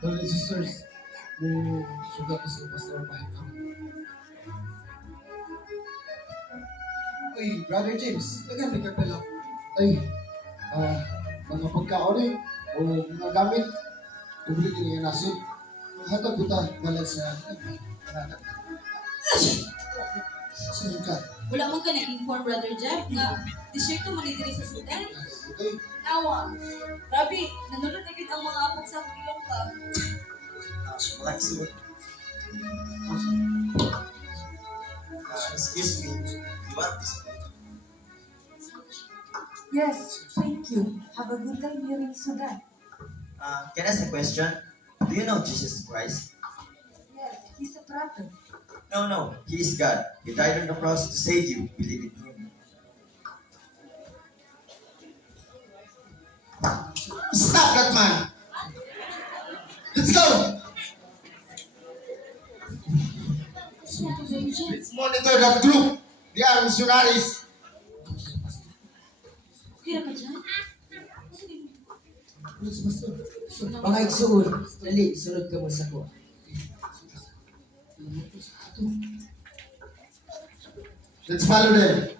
Brothers and sisters, kung sugat na sa pastor pahit. Uy, Brother James, nagami ka pala. Ay, ah, mga pagkaon o mga gamit, tubig niya nasod. Hatag buta balag sa anak. Sunod ka. Wala man ka na-inform, Brother Jeff, nga disyerto man diri sa Sudan. Okay? Nawa. Grabe, nanunod na ang mga apog sa ilong ka. Wala isuot. Excuse me. You want this? Yes, thank you. Have a good time here in Sudan. Can I ask a question? Do you know Jesus Christ? Yes, he's a prophet. No. He is God. He died on the cross to save you. Believe in Him. Stop that man! Let's go! Let's monitor that group. They are missionaries. Okay na ka dyan? Mga igsuon, dali, sunod ka mo sa ko. Let's follow them.